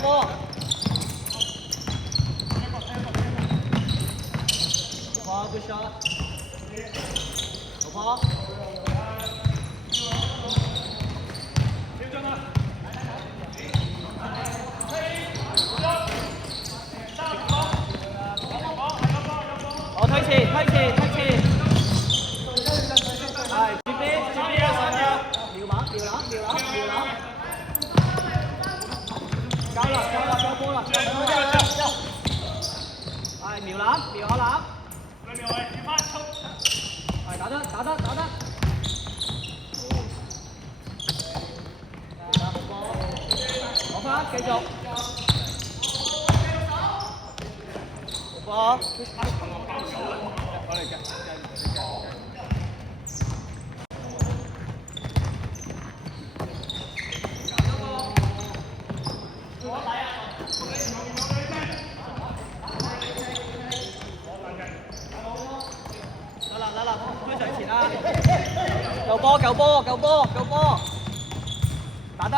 波。哇 ，good shot。老波。我推前，推前，推前。係，接邊，接邊啊！撩馬，撩籃，撩籃，撩籃。夠啦，夠啦，夠波啦，係瞄籃，瞄下籃。係打得，打得，打得。攞翻，繼續。波。推上前啦！夠波，夠波，夠波，夠波，打得。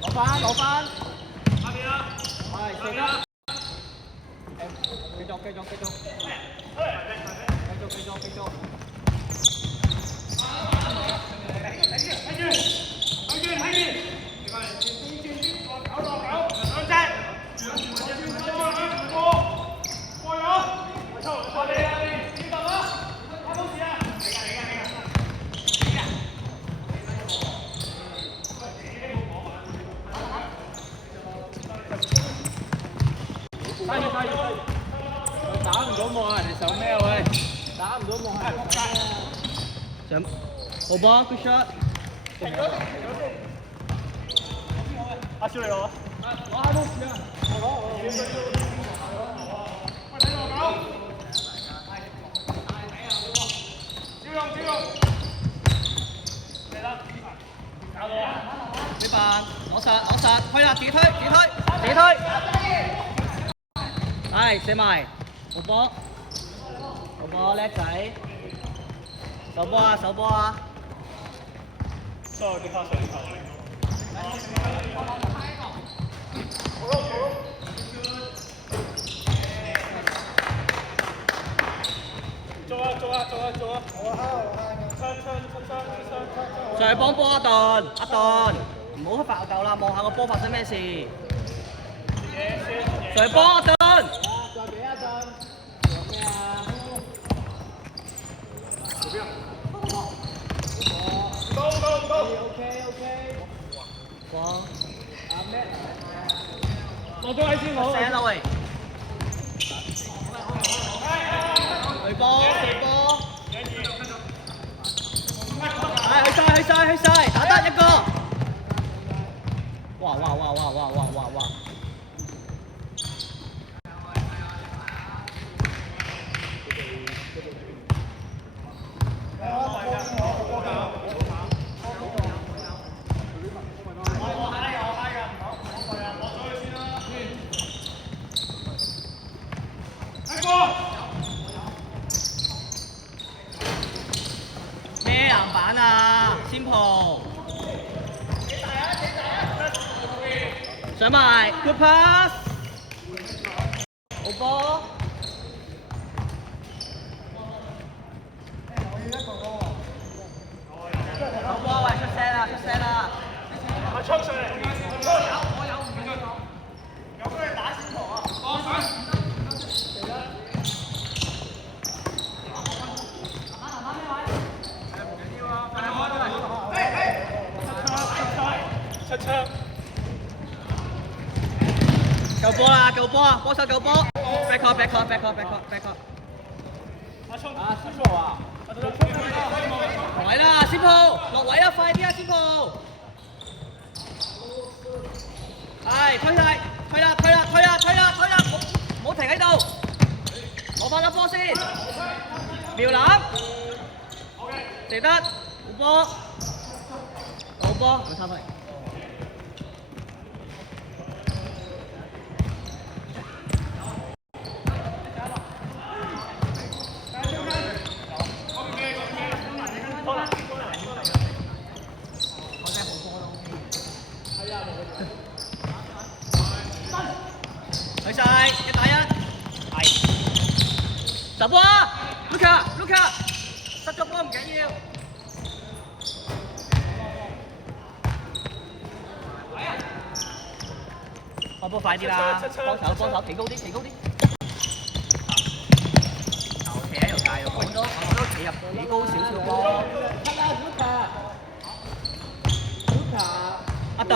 攞翻，攞翻。係，射得。繼續，繼續，繼續。繼續，繼續，繼續。打唔到望人哋手咩喂？打唔到望係仆街啊！想好波 ，good shot。阿少嚟攞。我冇事啊。招用，招用。嚟啦！搞到啊！你辦，攞實，攞實，推啦，自己推，自己推，自己推。係，射埋，好波，好波，叻仔，手波啊，手波啊！做啊，上去幫波阿頓，阿頓，唔好發夠啦，望下個波發生咩事。上去幫阿頓。再俾阿頓。做咩啊？做邊啊？OK。光。阿咩？落咗位先好。射啦喂！對波，對波。係，去晒，打得一個。哇！咩籃板啊？先蒲。上埋 ，good pass。好波。好波，喂，出聲啦，出聲啦。我衝上嚟。我有唔緊要講。有俾你打先蒲啊！我想。出槍！夠波啦，夠波啊！波手夠波 ，back up。阿聰啊，先鋪啊！落位啦，先鋪，落位啊，快啲啊，先鋪！係，推啦，唔好停喺度，攞翻粒波先，瞄籃，射得，好波，佢插翻嚟。晒，1打1，係。十波啊 ，Luka，失咗波唔緊要。開波快啲啦！幫手，企高啲。企喺度界又講咗企高少少波。阿頓，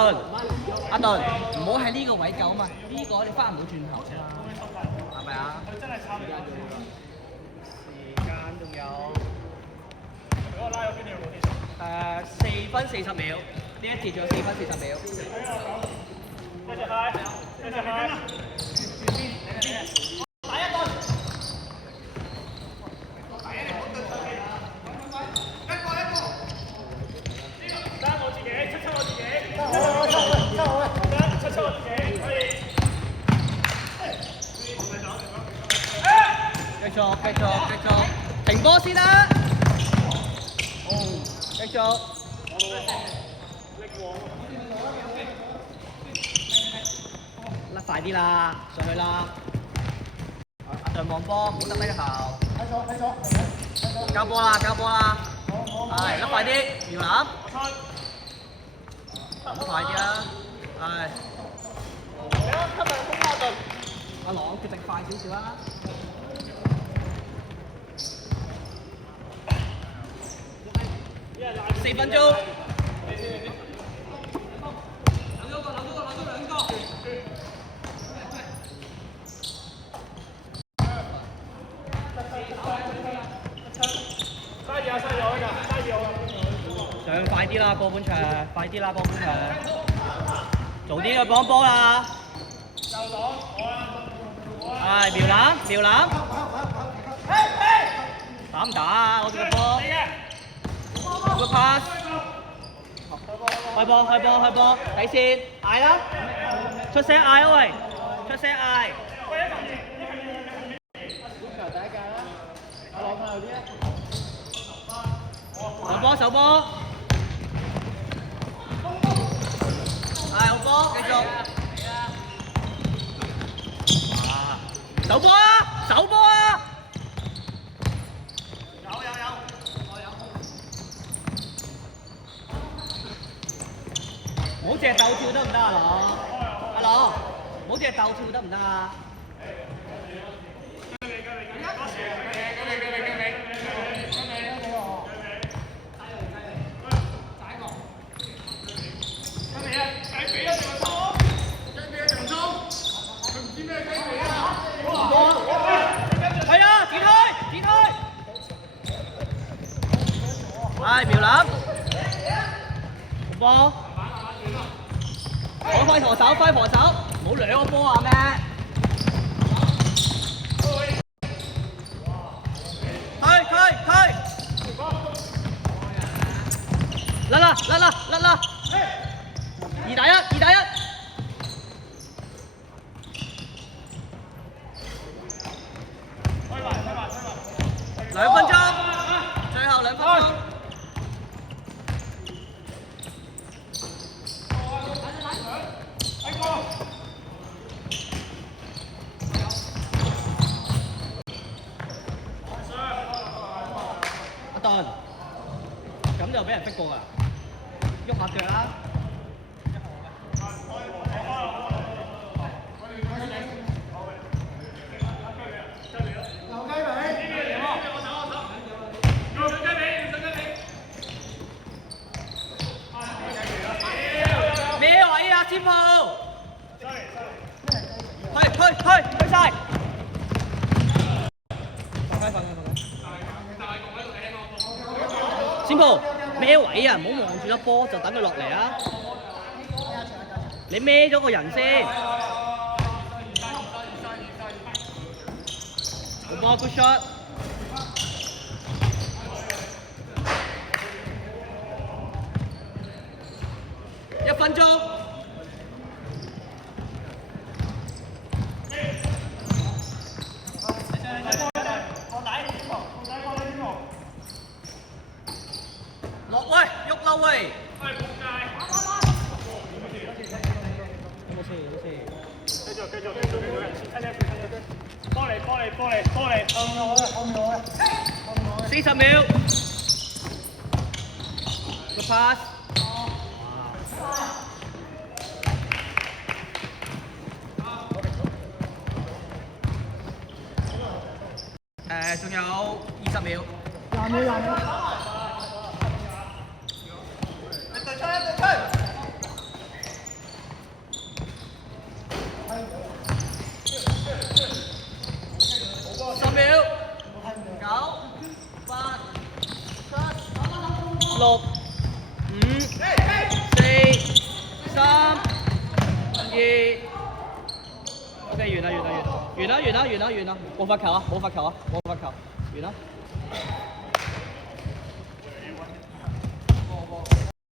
唔好喺呢個位救啊嘛！呢個你翻唔到轉頭啫嘛，係咪啊？佢真係差唔多時間仲有。俾我拉咗邊條4分40秒，呢一節仲有4分40秒。繼續開。打一頓。繼續，停波先啦！繼續。甩快啲啦，上去啦！阿頓望波，唔好得低頭。交波啦！係，甩快啲，苗南。甩快啲啦！係。今日攻阿頓。阿朗決定快少少啦。4分鐘。兩個。上快啲啦，過半場，快啲啦，過半場。早啲去幫波啦。係苗南。打唔打啊？我哋個波。個 pass， 開波，底線，嗌啦，出聲嗌啊喂，出聲嗌。手波，係好波，繼續。手波啊！唔好隻鬥跳得唔得啊？阿朗，唔好隻鬥跳得唔得啊？係啊，展開！係苗林，波。我揮防守，唔好兩個波啊咩？推！甩啦！2打1！2分鐘，最後2分鐘。阿頓，咁就俾人逼過啊！喐下腳啦！咩位啊，千鋪？推晒！放開。千鋪咩位啊？唔好望住粒波就等佢落嚟啊！你孭咗個人先。好波 ，good shot。1分鐘。落喂，喐啦喂！有冇事？繼續。40秒。個 pass。仲有20秒。10秒。9、8、7、6、5、4、3、2。OK， 完啦，冇罰球啊，完啦。